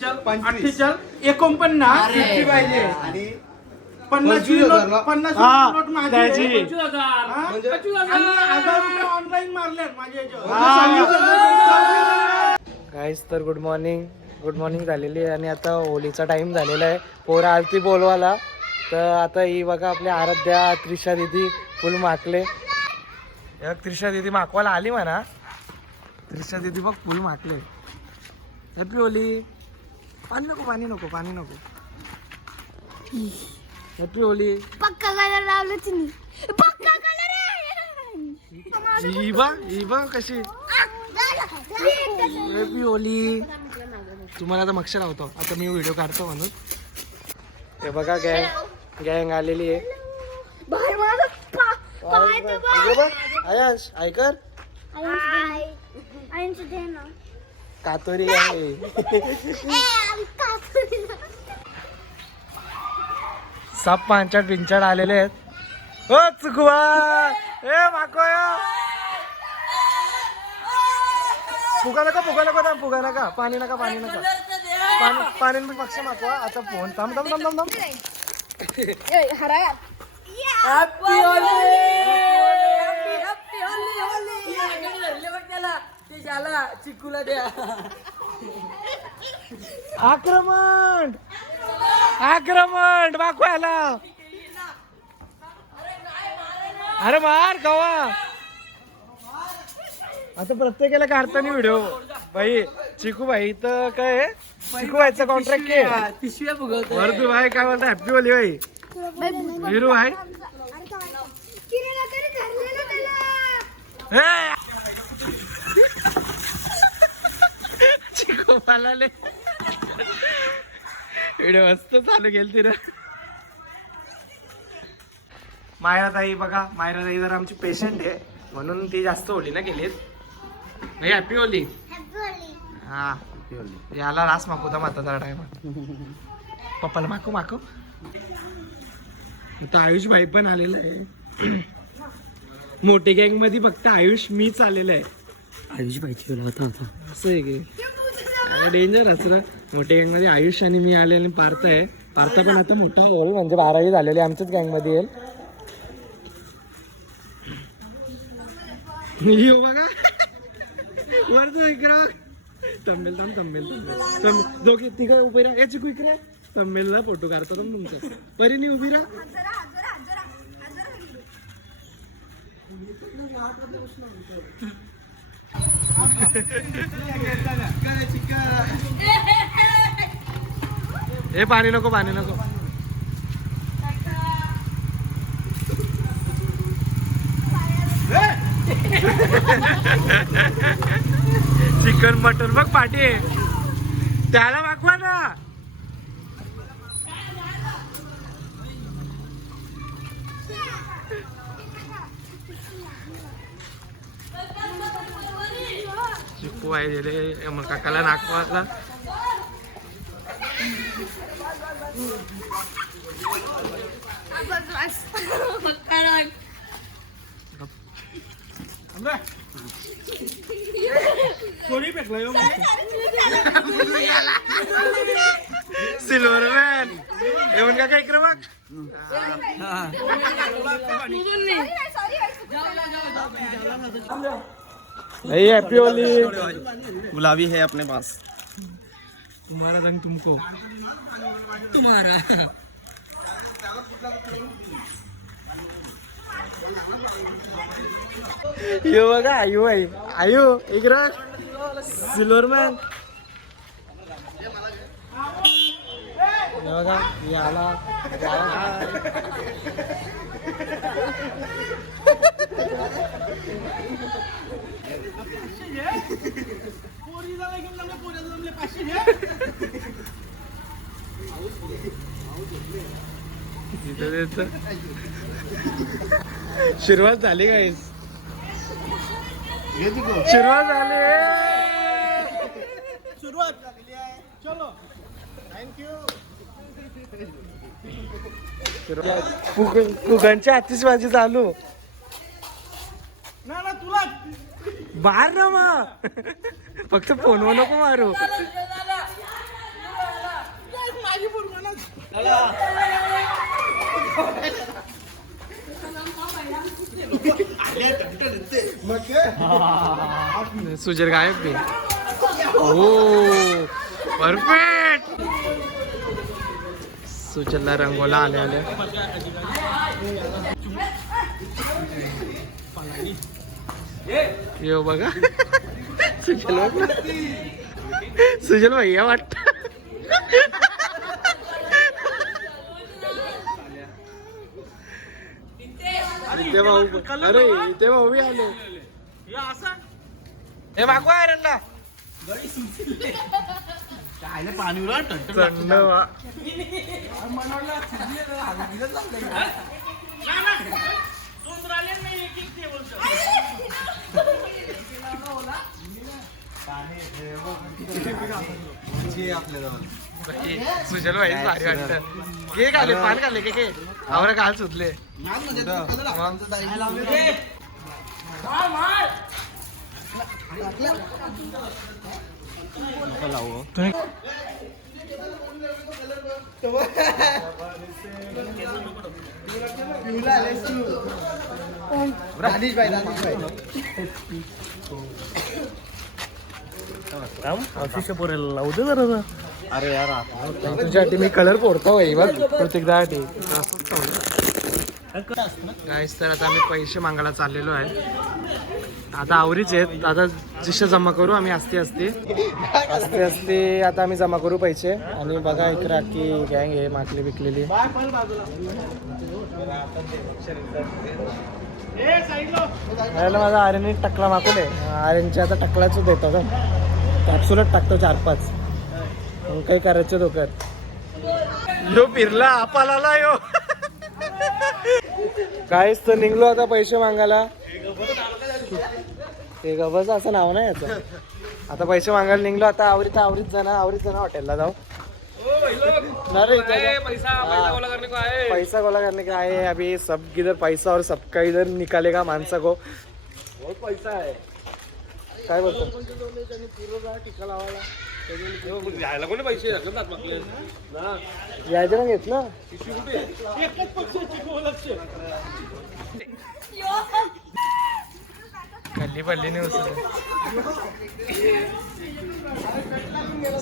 चल 49 पाहिजे आणि 50 नोट माझी आहे. 25,000 आणि 1,000 रुपये ऑनलाईन मारले माझ्या याच्यावर. गाईस तर गुड मॉर्निंग झालेली आहे आणि आता होलीचा टाइम झालेला आहे. पोरं आलती बोलवाला तर आता ही बघा आपली आराध्या त्रिशा दिदी फुल माकले. त्रिशा दिदी माकवाला आली म्हणा. त्रिशा दिदी बघ फुल माकले. Happy Holy. पाणी नको हॅपी होली. पक्का कलर लावलं तिने. पक्का कलर ही बघ कशी. Happy Holy. तुम्हाला आता मक्ष लावतो आता मी व्हिडिओ काढतो म्हणून. हे बघा गँग आलेली आहे. आयश ऐकर कातोरी आहे. साप पांचाट पिंचाट आलेले आहेत. हो चुकवा ए माकोया. फुगा नका पाणी नका पाणी पक्ष मागवा. आता फोन थांब चिकूला द्या. आक्रमण मागवायला. अरे मार गवा. आता प्रत्येकाला काढताना व्हिडिओ भाई. चिकू भाई तर काय चिकू भाईचा कॉन्ट्रॅक्ट के पिशव्या फुगवतो. तू भाई काय बोलता हॅपी होली भाई. हिरू भाई चिकू पालाले व्हिडिओ मस्त चालू केली ना. मायरा ताई बघा. मायरा ताई जरा आमची पेशंट आहे म्हणून ती जास्त होली ना गेलीत. Happy Holy. हा हॅपी होली. याला रास मागू होता माता टायमात. पप्पाला माकू आता आयुष भाई पण आलेला आहे. मोठे गँग मध्ये फक्त आयुष मीच आलेला आहे. आयुष भाईची होता असं आहे की डेंजर असं. मोठ्या गँग मध्ये आयुष आणि मी आले आणि पार्था आहे. पार्था पण आता मोठा होईल म्हणजे 12वी झालेली आमच्याच गँग मध्ये येईल. येऊ बघा वर जो इकडं तंबेल दोघे तिघं उभी राहा. याची इकडे तंबेलला फोटो काढतो तुमचा. परीनी उभी राहा. हे पाणी नको चिकन मटन बघ पाठी. त्याला मागवा ना. चिकू आहे दिले मग काकाला नागवाला. सिल्वर मॅन येऊन का इकडे बघ. Happy Holy. गुलाबी है अपने पास. तुम्हारा रंग तुमको. यो बघा आयु इकडं सिल्वर मॅन. बघा याला सुरुवात झाली गाईस. सुरुवात झाली. चलो थँक्यू. फुगांची आतिषबाजी चालू. ना तुला मार ना मग फक्त फोनवर नको मारू. सुजल गायब बी. हो परफेक्ट. सुजलला रंगोला आले आले. यो बघा सुजल भैया वाटत. इथे भाऊ. अरे इथे भाऊ बी आले. हे मागवा आयरनला पाणी थंड वा. सुजल भाई भारी वाटत. घे घाले पान घाले के आवरा घाल सुटले. अरे यार तुझ्यासाठी मी कलर फोडतो बघ प्रत्येकदासाठी. गाईस तर आता आम्ही पैसे मागायला चाललेलो आहे. आता आवरीच आहेत. आता जिशे जमा करू आम्ही असते आता आम्ही जमा करू पैसे. आणि बघा इकडे की गँग आहे माकली विकलेली. माझा आर्यन टकला माकून आर्यनचे आता टकलाच देतो का कॅप्सुलच टाकतो 4-5. मग काही करायचं डोक्यात. यो फिरला आपाला यो. काहीच तर निघलो आता पैसे मागायला. ते गबस असं नाव नाही याचं. आता पैसे मागायला निघलो. आता आवरीत जाणार हॉटेलला जाऊ. पैसा गोला करने का है. अभी सब किधर पैसा और सबका इधर निकालेगा माणसा को. बहुत पैसा है. काय बोलतो टिका लावायला घ्यायला कोणी पैसे यायचे ना घेत ना. खल्ली पल्ली नाही उचल.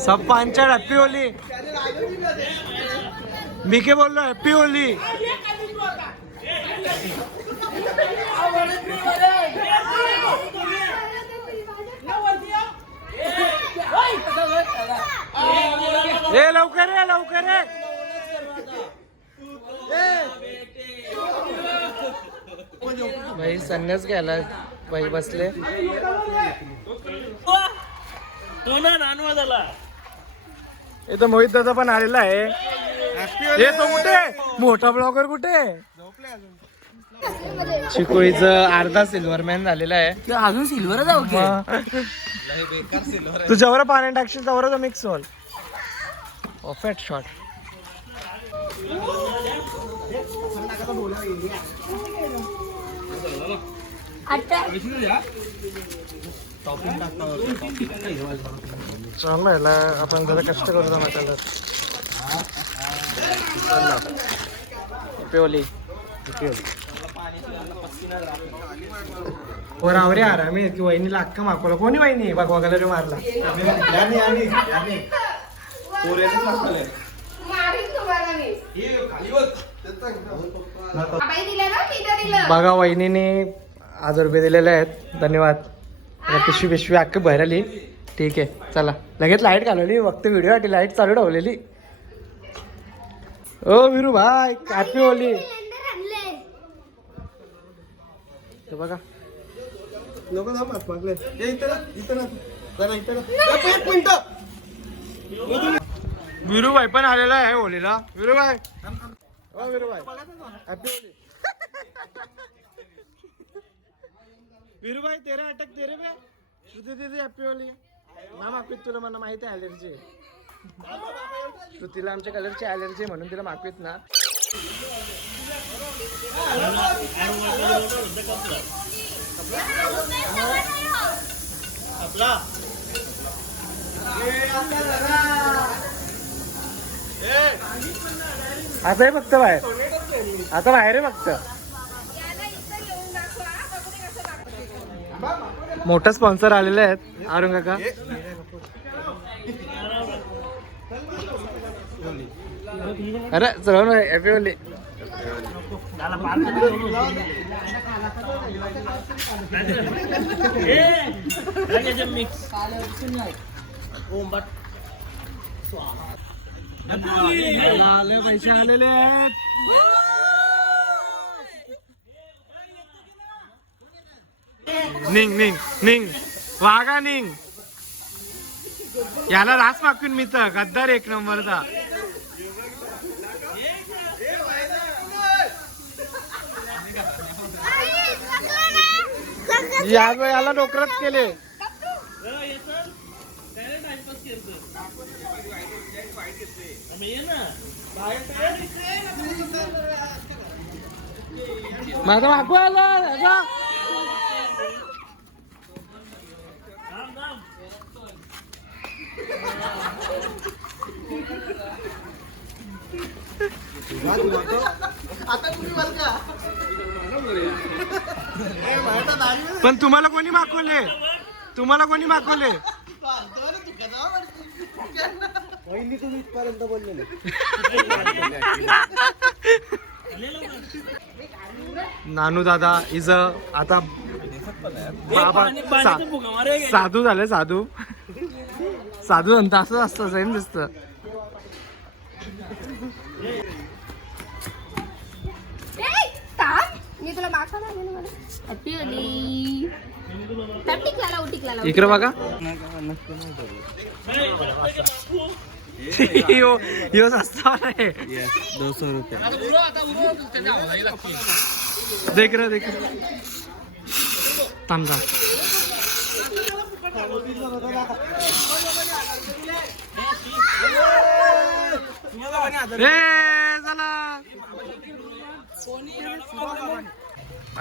सब 5 हॅप्पी होली. मी के बोल रहा हॅप्पी होली. ए लवकर भाई संन्यास घ्यायला भाई बसले. हे तर मोहित दादा पण आलेला आहे. हे तो कुठे मोठा ब्लॉगर कुठे. चिकोळीचं अर्धा सिल्वरमॅन झालेला आहे. अजून सिल्वर जाऊ तू जेवढं पाणी टाकशील तेवढं मिक्स होल. Perfect shot. चांगलं आहे. आपण जरा कष्ट करतो मसाला. पिवली वर आवरे आरामी की वहिनीला अख्खा मागवला. कोणी वहिनी बघ वगैरे मारला. बघा वहिनीने 1000 रुपये दिलेले आहेत. धन्यवाद. पिशवी अख्खी भरली. ठीक आहे चला. लगेच लाईट घालवली. फक्त व्हिडिओसाठी लाईट चालू ठेवलेली. ओ विरू भाई हॅपी होली. बघा लोक विरू भाई पण आलेला आहे होलीला. विरू भाई हॅपी होली. विरू भाई तेरा अटक तेरे पे श्रुती दीदी हॅपी होली. नाम मागवीत तुला मला माहिती आहे ॲलर्जी. श्रुतीला आमच्या कलरची ॲलर्जी म्हणून तिला मागवीत ना. आता आहे फक्त बाहेर, आता बाहेर आहे फक्त. मोठा स्पॉन्सर आलेले आहेत अरुण काका. अरे चला ना हॅपी होली. पैसे आलेले आहेत. निंग निंग निंग वागा निंग. याला रास मागून मी तर गद्दार एक नंबरचा. याला नोकरच केले. माझा मागू आला दादा. पण तुम्हाला कोणी मागवले? तुम्हाला कोणी मागवले? नानू दादा इज आता बाबा साधू झाले. साधू साधू म्हणता असं असतं जाईन दिसत. मी तुला मागचा लागेल मला. Happy Holy. इकडे बघा. यो सस्ता आहे. 200 रुपये. देख रहा देख थांब थांब.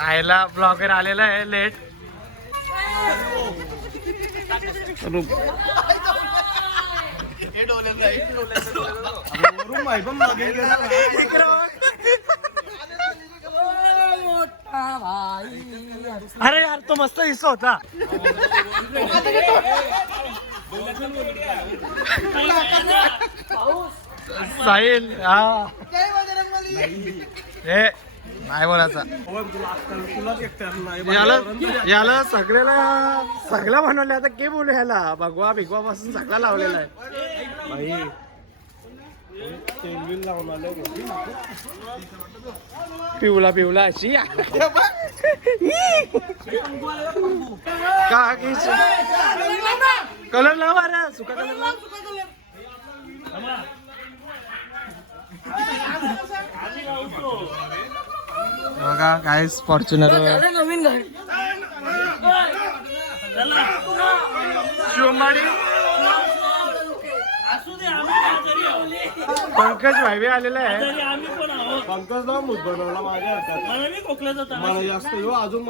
आयला ब्लॉगर आलेला आहे लेट. अरे यार तो मस्त हिस्सा होता. साहिल हा हे नाही बोलायचा. याला सगळ्या बनवले. आता के बोलू ह्याला भगवा भिगवा पासून सगळा लावलेला आहे. पिवला पिवला अशी का कलर लाव. अरे सुका कलर लाव. बघा काय फॉर्च्युनर शिवमाडी. पंकज भाई आलेला आहे. पंकज ना मूत बनवला माझ्या हातात. मला जास्त अजून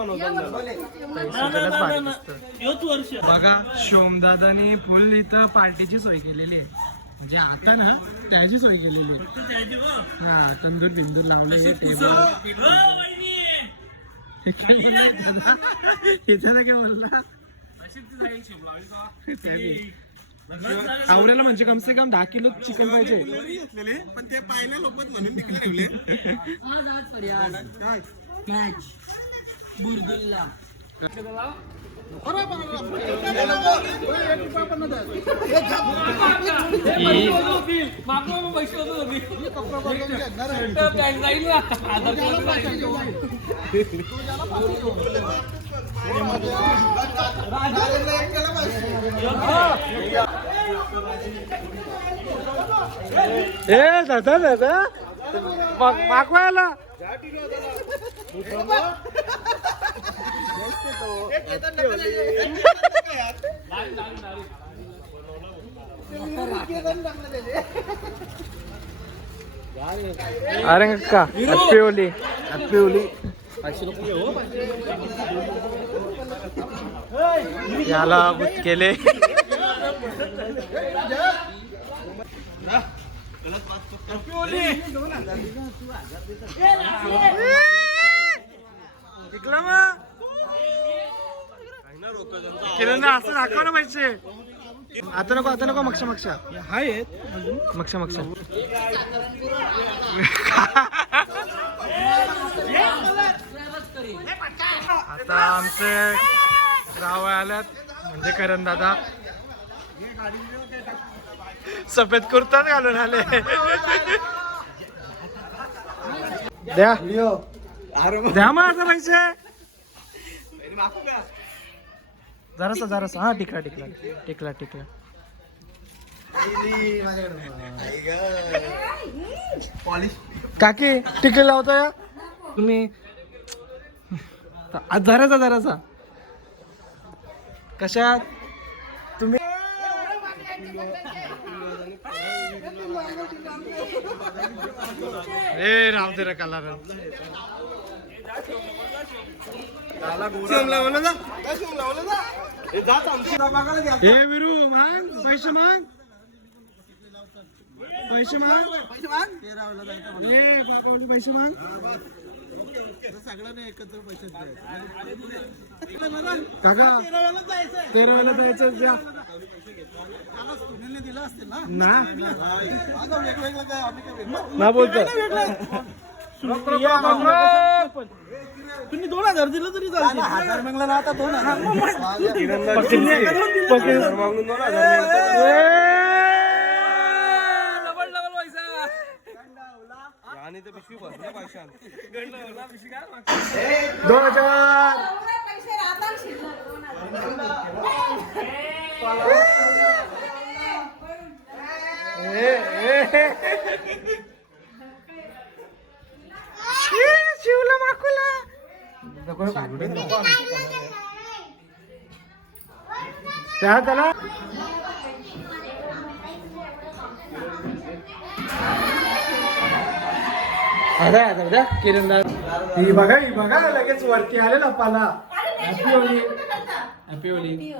बघा सोमदादानी फुल इथं पार्टीची सोय केलेली आहे. म्हणजे आता ना त्याची सोय केलेली आहे. हा तंदूर बिंदूर लावले. टेबल काय बोलला आवरेला म्हणजे कम से कम 10 किलो चिकन पाहिजे. पण ते पाहिलं लोक म्हणून तिकडे ठेवले. ए दादा दादा मागवायला अरे का हॅपी होली. Happy Holy. याला बुत केले. किरण असं दाखव ना पैसे. आता नको मक्षा आता आमचे गाव आल्यात म्हणजे करण दादा सफेद कुर्ताच घालून आले. द्या मग आता पैसे जरासा हा टिकला काकी टिकले लावतो या तुम्ही. जरासा कशात तुम्ही. राव दे रे कलर. विरू मांग पैसे मांग पैसे मांग सगळ्यांना एकत्र पैसे काका 13 जायचं द्या दिलं असतील ना बोलतो. तुम्ही 2000 दिलं तरी चालतं. 1000 मागला ना आता 2000 आणि ते पिशवी भरला पैशान 2000 शिवला माकुला त्याला द्या किरण. ही बघा लगेच वरती आलेला पाला. Happy Holy.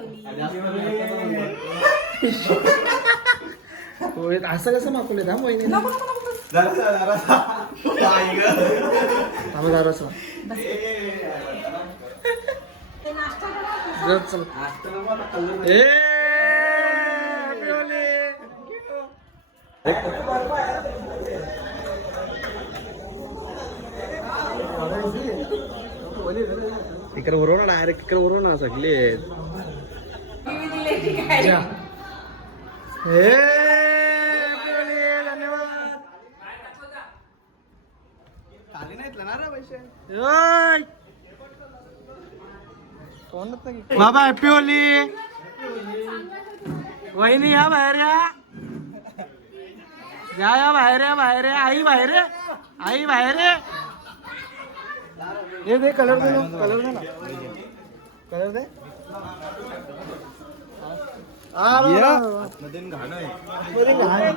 असं कसं मागवले था महिने इकडे बरोबर डायरेक्ट इकडे बरोबर ना सगळे. बाबा हॅपी होली. वहिनी या बाहेर या बाहेर आई बाहेर ये दे कलर दे ना कलर दे.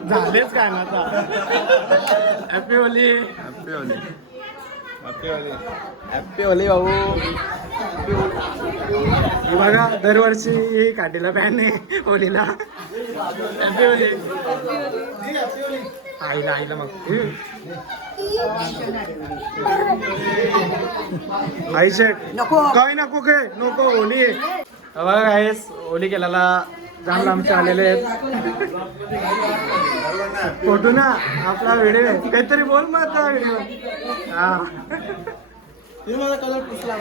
झालेच काय ना आता. हॅपी होली भाऊ. बघा दरवर्षी काढलेला पॅन आहे होलीला. हॅपी होली आईला मग आई शेट काय नको होली. बघा गाईस होली केल्याला जाम लांबचे आलेले आहेत. फोटो ना आपला व्हिडिओ काहीतरी बोल मग आता व्हिडिओ. हा कलर पुसला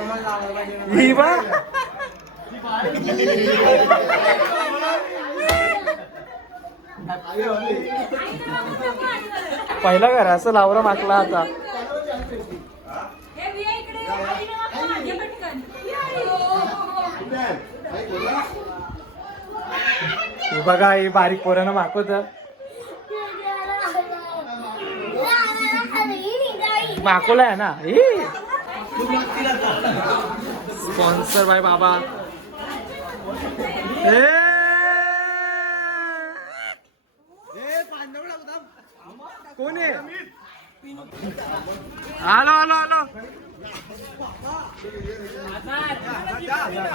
पहिला घर असं लावरा मागला आता. बघा ही बारीक पोरानं मागवत मागवला आहे ना. स्पॉन्सर बाय बाबा. कोण आहे. आलो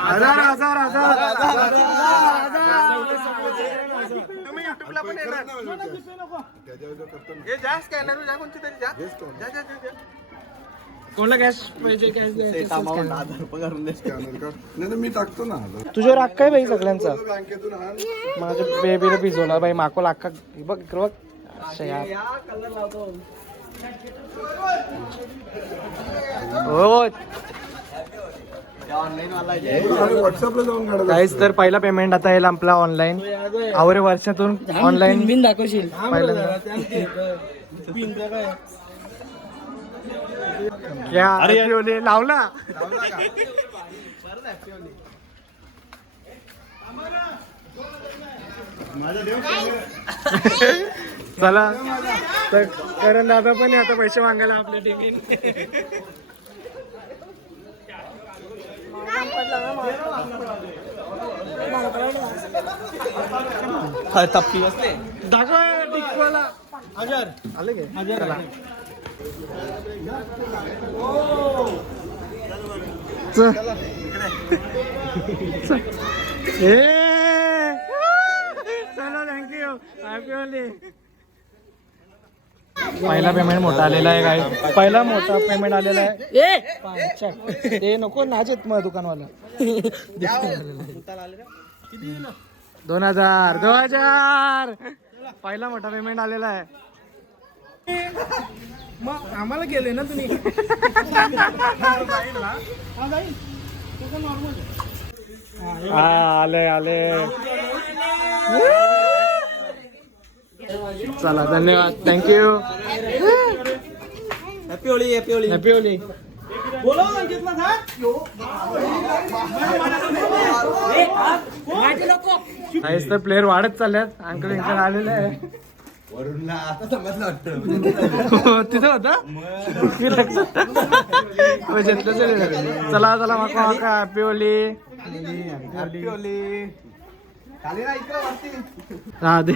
हजार तुम्ही युट्यूबला पण येणार. हे जा स्कॅनर जा कोणती तरी जा. कोणला कॅश पाहिजे कॅश नाही मी टाकतो ना. तुझ्यावर हक्क आहे बाई सगळ्यांचा. बँकेतून आण. माझ्या बेबीला भिजवला बाई माको अख्खा बघ इकडं बघ. अच्छा यार. हो व्हॉट्सअपला जाऊन काढा. काहीच तर पहिला पेमेंट आता येईल आपला ऑनलाईन. आवरे वर्षातून ऑनलाईन बिन दाखवशील लावला. चला तर करण दादा पण आता पैसे मागायला आपल्या टीमीन. तप्पी बसले दाखव टिकवाला हजार आले गे हजार. चलो थँक्यू हॅपी होली. पहिला पेमेंट मोठा आलेला आहे काय. पहिला मोठा पेमेंट आलेला आहे. ते नको नाचत मग दुकानवाला. 2000 पहिला मोठा पेमेंट आलेला आहे. मग आम्हाला गेले ना तुम्ही. आले आले. चला धन्यवाद thank you. Happy Holy happy Holy happy Holy. काहीच तर प्लेअर वाढत चालल्यात. अंकल इंकल आलेले आहे. तिथं होता चला चला माका माका happy Holy. Happy Holy. Radhe.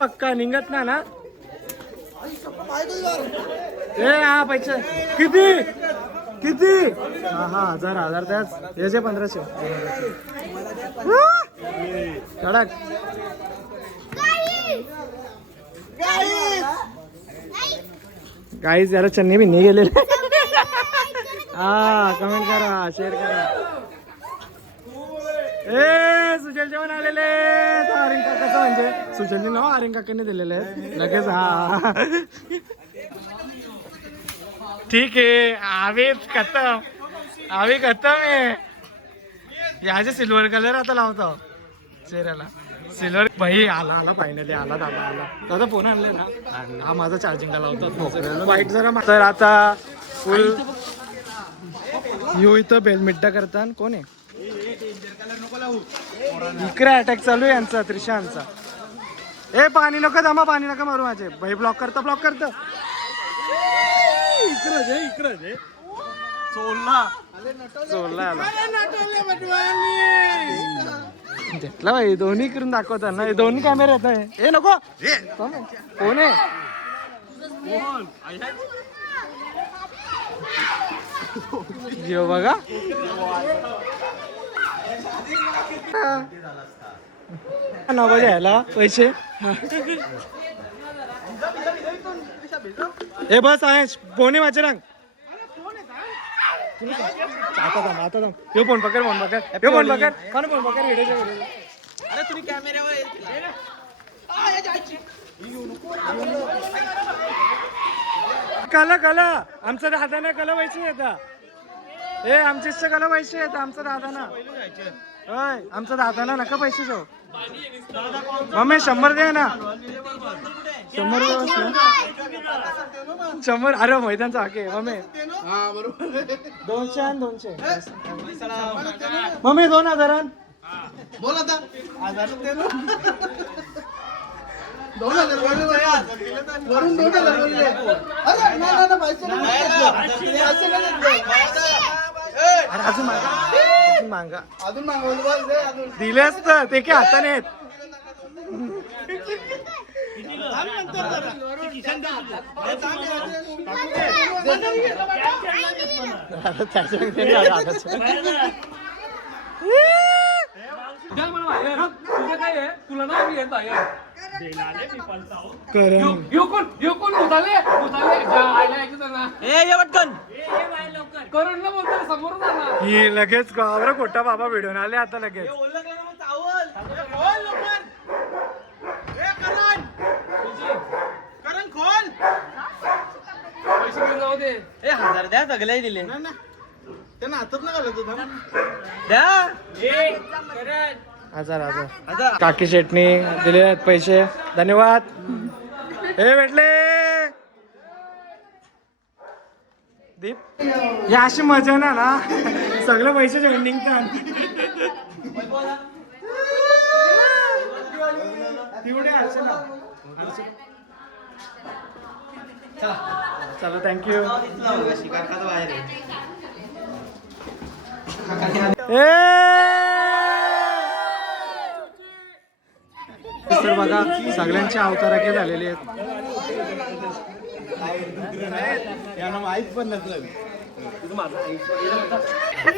पक्का निघत ना ना. ए हा पैसे किती किती. हा 1000 त्याच याचे 1500 कडक. गाईज जरा चन्नी बिन्नी गेलेले. हा कमेंट करा शेअर करा. ए सुजल जेवण आलेले. आर्यन काकाचं म्हणजे सुजलने नाव आर्यन काकाने दिलेले लगेच. हा ठीक आहे. आम्ही खतम आहे. याचे सिल्वर कलर आता लावतो चेहऱ्याला. सिल्वर भाई आला फायनली आला दादा फोन आणले ना. हा माझा चार्जिंगला लावतो वाईट जरा. तर आता फुल यो इथं बेलमिड्डा करतात. कोण आहे इकडे. अटॅक चालू आहे यांचा त्रिशांचा. ए पाणी नको दमा पाणी नका मारू माझे भाई. ब्लॉक करतो इकडे चोरला आला. घेतला भाई. दोन्ही करून दाखवतात ना. दोन्ही कॅमेरे येत आहे. ए नको कोण आहे. जिओ बघा. नवा घ्यायला पैसे. ए बस आहे फोन आहे माझे रंग. आता थांब हे फोन पकड कोण पकड व्हिडिओ. अरे तुम्ही कॅमेऱ्यावर कला आमचा दादा ना कला व्हायची येता. ए आमच्या कला व्हायची येत आमचा दादा ना. होय आमचा दादा ना नका पैसे जाऊ. मम्मी 100 दे ना. 100 अरे मैदानचा हाके मम्मी. 200 आणि 200 मम्मी 2000. बोल आता 1000 वरून 2000 बोलले. अरे ना पैसे अजून मागा अजून मागवलं दिले असतं ते काय हाताने आहेत. ही लगेच गावावर खोटा बाबा भिडून आले आता लगेच. हजार द्या सगळे दिले त्यांना हातात ना घालत द्या. हजार काकी शेटनी दिले आहेत पैसे, धन्यवाद. हे भेटले दीप. या अशी मजा ना सगळे पैसे जेवण चला थँक्यू. तर बघा सगळ्यांची अवताराके झालेली आहेत.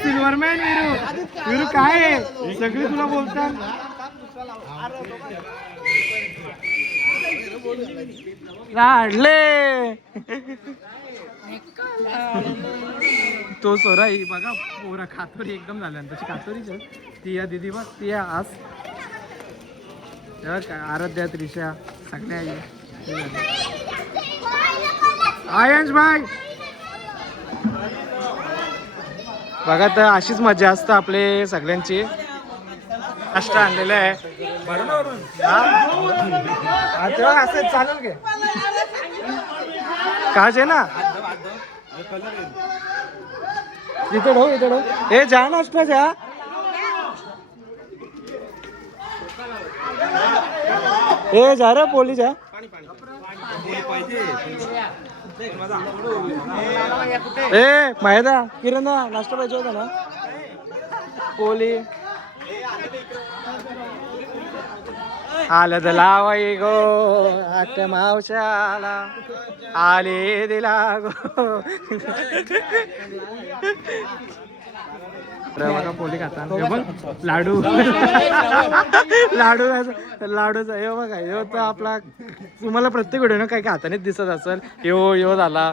सिल्वरमॅन विरू काय आहे? सगळी तुला बोलतात. लाडले तो सोरा ही बघा पोरा खातोरी एकदम झाल्या तशी खातोरीच ती या दिदी बघ ती या आज आराध्या त्रिशा सगळ्या आयंश भाई बघा. तर अशीच मजा असतं आपले सगळ्यांची. नाश्ता आणलेला आहे असं चालेल घे काच आहे ना इथे ढो इथे ढो. हे जा नाश्ता जा. हे जा रे पोली जा. ए माहिती किरण नाश्ता पाहिजे होता ना पोली. आलं तर लावाई गो आता मावशाला आले दिला गो. बघा पोली खाता लाडू लाडू लाडूचा हे बघा हे तर आपला तुम्हाला प्रत्येक व्हिडिओ ना काही हातानेच दिसत असेल. यो झाला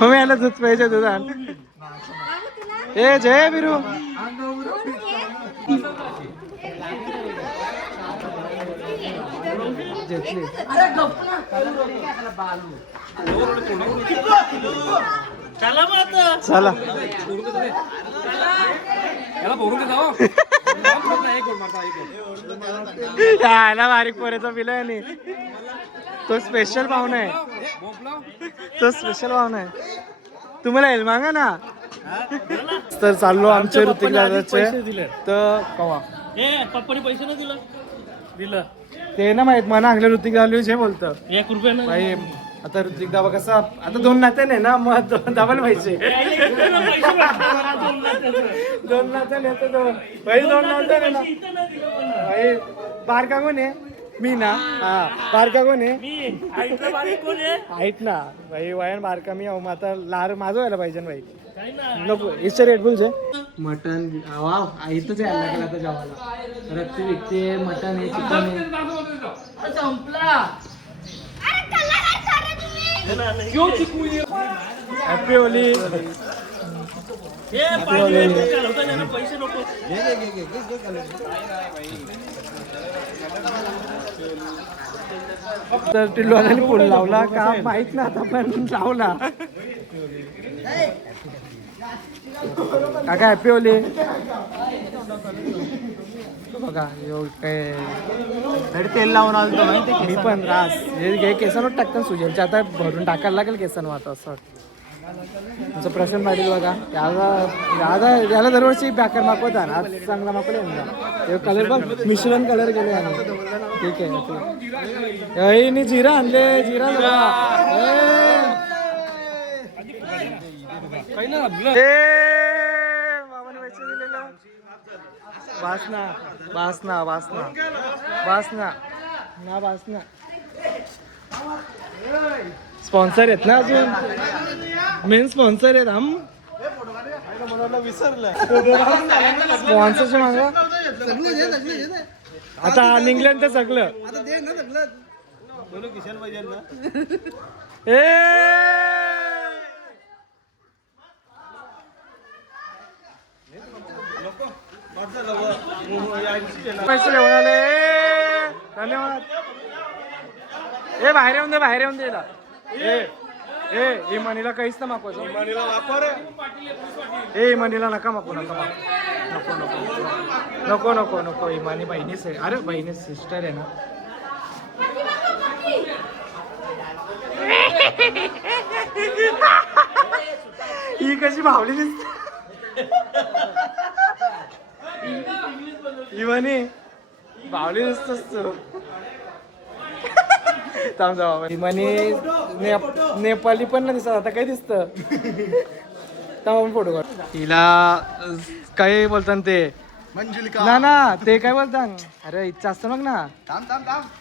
हो याला दूध पाहिजे तुझा. ए जय बिरू चला याला बारीक पोरेचा पिला आहे. तो स्पेशल पाहुणा आहे. तो स्पेशल पाहुणा आहे. तुम्हाला येईल मागा ना. तर चाललो आमचे ऋतिक दादाचे तर कवा पप्पाने पैसे नाही दिलं ते ना माहित मला अंगले ऋतिक दादा जे बोलतं ₹1 भाई. आता ऋतिक दाबा कसा आता 2 नात्याने ना मग डबल व्हायचे. 2 नात्याने भाई 2 नात्याने ना भाई. बारका कोण आहे? मी ना. हा बारका कोण आहे? आहेत ना भाई. वयान बारका मी मग आता लार माझं व्हायला पाहिजे भाई. नको इच्छा रेडबुलचे मटन वाव इथंच यायला लागलं आता जेवायला. रक्त विकते मटन आहे चिकन आहे. Happy Holy. पैसे नको. तर टिल्लू पूल लावला का माहित ना आता पण लावला. काका हॅपी होली. बघा यो काय तेल लावून आलो मी पण रास हे केसांवर टाकतात सुजेलच्या. आता भरून टाकायला लागेल केसांवर आता असं. तुमचं प्रश्न पाटील बघा याला दरवर्षी बॅकर मागवता ना. आज चांगला मागवले कलर बघ मिश्रण कलर गेले आम्ही. ठीक आहे जिरा आणले जिरा काही ना मामाने पैसे दिलेलं वासना वासना वासना वासना ना वासना स्पॉन्सर आहेत ना अजून मेन स्पॉन्सर आहेत हम विसरलं स्पॉन्सरचे माग आता निघलं तर सगळं किशन पाहिजे ना पैसे घेऊन आले धन्यवाद बाहेर येऊन दे बाहेर येऊन दे इमानीला काहीच ना मागवायचं इमानीला वापर इमानीला नका मागू नका नको नको नको नको नको इमानी बहिणीच आहे अरे बहिणी सिस्टर आहे ना ही कशी भावली दिसते इमानी भावली दिसतोस तू थांब जाऊ इमानी नेपाली पण ना दिसत आता काय दिसतं थांब फोटो काढ तिला काय बोलतात ते मंजुलिका ना ते काय बोलतात अरे इच्छा असतं मग ना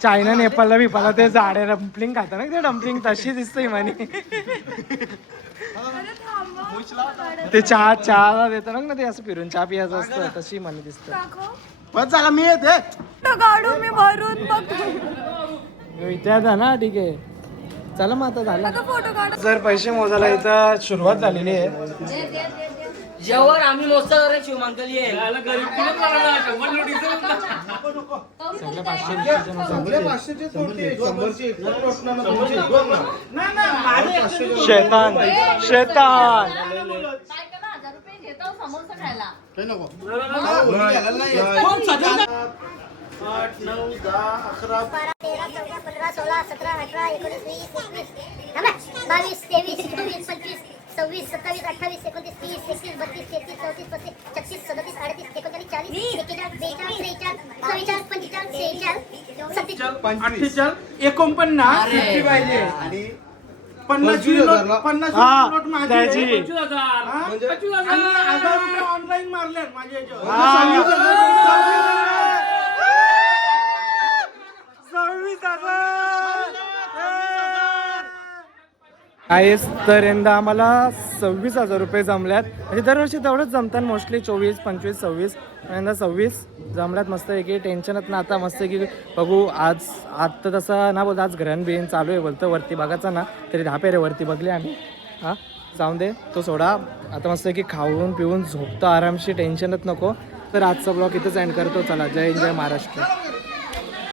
चायना नेपाळला बिपाला ते झाडे डम्पलिंग खातं ना ते डम्पलिंग तशी दिसते इमानी ते चहा देतं ना ते असं फिरून चहा पियाचं असतं तशी इमानी दिसतं बस झाला मी येते काढू मी भरून इथे आता ना ठीक आहे चला मग आता झालं फोटो काढ जर पैसे मोजायला इथं सुरुवात झालेली आहे जेव्हा आम्ही मोस्ता करायला शिवमांकल ये शैतान शैतान 1000 रुपये घेतो समोसा खायला 8 9 10 11 13 14 15 16 17 18 19 20 21 22 23 24 25 26 27 28 29 30 31 32 33 34 35 36 37 38 39 40 41 42 43 44 45 पाहिजे आणि 50 नोट माझी त्याची ऑनलाईन मारले माझ्या याच्यावर आहेस तर यंदा आम्हाला 26,000 रुपये जमल्यात म्हणजे दरवर्षी तेवढंच जमतात मोस्टली 24 25 26 यंदा 26 जमल्यात मस्त आहे की टेन्शनच ना आता मस्त की बघू आज तर तसं ना बोलतो आज ग्रहण बिन चालू आहे बोलतं वरती बघायचं ना तरी 10 पेरे वरती बघले आम्ही हां जाऊन दे तो सोडा आता मस्त की खाऊन पिऊन झोपतो आरामशी टेन्शनच नको तर आजचा ब्लॉग इथंच एंड करतो चला जय जय महाराष्ट्र.